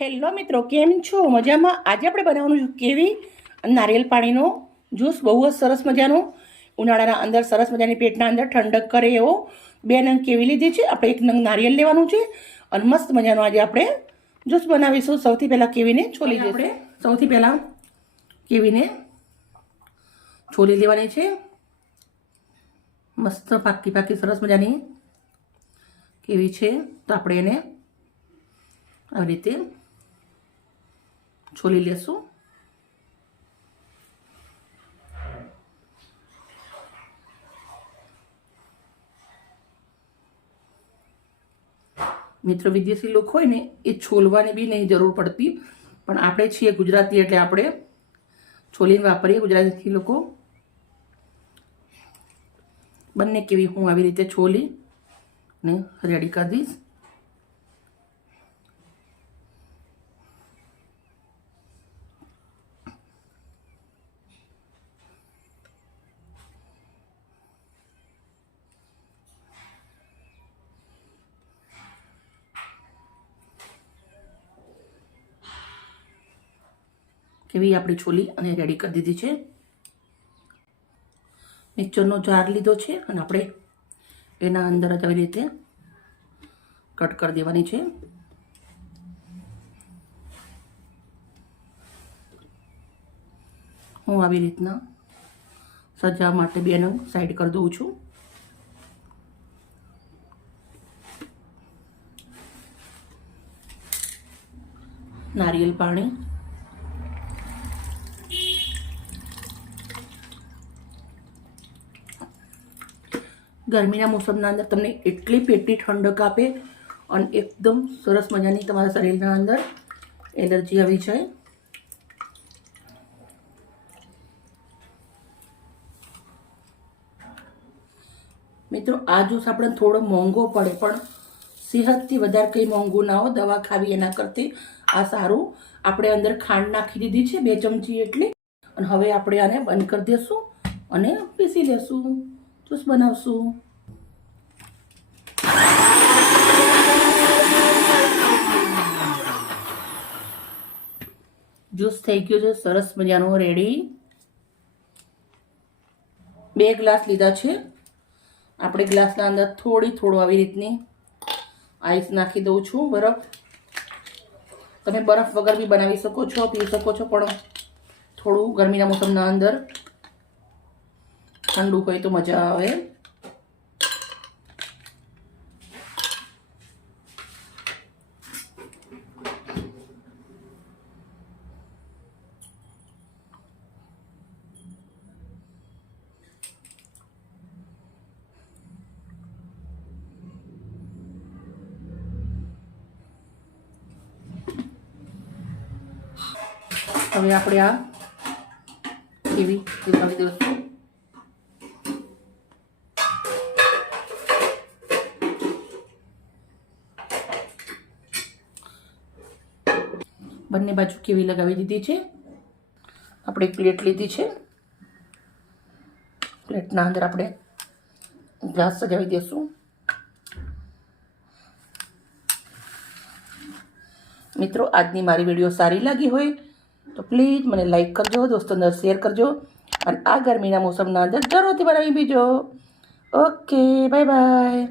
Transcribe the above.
Hello મિત્રો, કેમ છો? મજામાં? આજે આપણે બનાવવાનું છે કેવી નારિયેળ પાણીનો જ્યુસ. બહુ જ સરસ મજાનો, ઉનાળાના અંદર સરસ મજાની પેટના અંદર ઠંડક કરે એવો 2 નંગ કેવી લીધી છે. આપણે 1 નંગ નારિયેળ લેવાનું છે અને મસ્ત મજાનો આજે આપણે જ્યુસ બનાવીશું. સૌથી પહેલાં કેવીને છોલી આપણે સૌથી પહેલાં કેવીને છોલી લેવાની છે. મસ્ત પાકી સરસ મજાની કેવી છે, તો આપણે એને આવી રીતે છોલી લેશું. મિત્રો, વિદેશી લોકો હોય ને એ છોલવાની બી નહીં જરૂર પડતી, પણ આપણે છીએ ગુજરાતી એટલે આપણે છોલીને વાપરીએ. ગુજરાતી લોકો બંને કેવી હું આવી રીતે છોલી ને રેડી કરી દઈશ. કેવી આપણી છોલી અને રેડી કરી દીધી છે. મિક્સરનો જાર લીધો છે અને આપણે એના અંદર જ આવી રીતે કટ કરી દેવાની છે. હું આવી રીતના સજાવવા માટે 2 નંગ સાઈડ કરી દઉં છું. નારિયેળ પાણી, ગરમીના મોસમના અંદર તમને એટલી પેટની ઠંડક આપે અને એકદમ સરસ મજાની તમારા શરીરના અંદર એલર્જી આવી જાય. મિત્રો, આ જ્યુસ આપણે થોડો મોંઘો પડે, પણ સેહતથી વધારે કંઈ મોંઘું ના હોય. દવા ખાવી એના કરતી આ સારું. આપણે અંદર ખાંડ નાખી દીધી છે 2 ચમચી એટલી, અને હવે આપણે આને બંધ કરી દઈશું અને પીસી લેશું, જ્યુસ બનાવશું. જ્યુસ થઈ ગયો છે સરસ મજાનો રેડી. 2 ગ્લાસ લીધા છે આપણે. ગ્લાસના અંદર થોડું આવી રીતની આઈસ નાખી દઉં છું, બરફ. તમે બરફ વગર બી બનાવી શકો છો, પી શકો છો, પણ થોડું ગરમીના મોસમના અંદર ઠંડુ હોય તો મજા આવે. હવે આપણે આ કેવી લગાવી દઈશું. બંને બાજુ કેવી લગાવી દીધી છે. આપણે એક પ્લેટ લીધી છે. પ્લેટના અંદર આપણે ગ્લાસ સજાવી દઈશું. મિત્રો, આજની મારી વિડીયો સારી લાગી હોય તો પ્લીઝ મને લાઈક કરજો, દોસ્તો અંદર શેર કરજો, અને આ ગરમીના મોસમના અંદર જરૂરથી બનાવી બીજો. Okay, bye bye.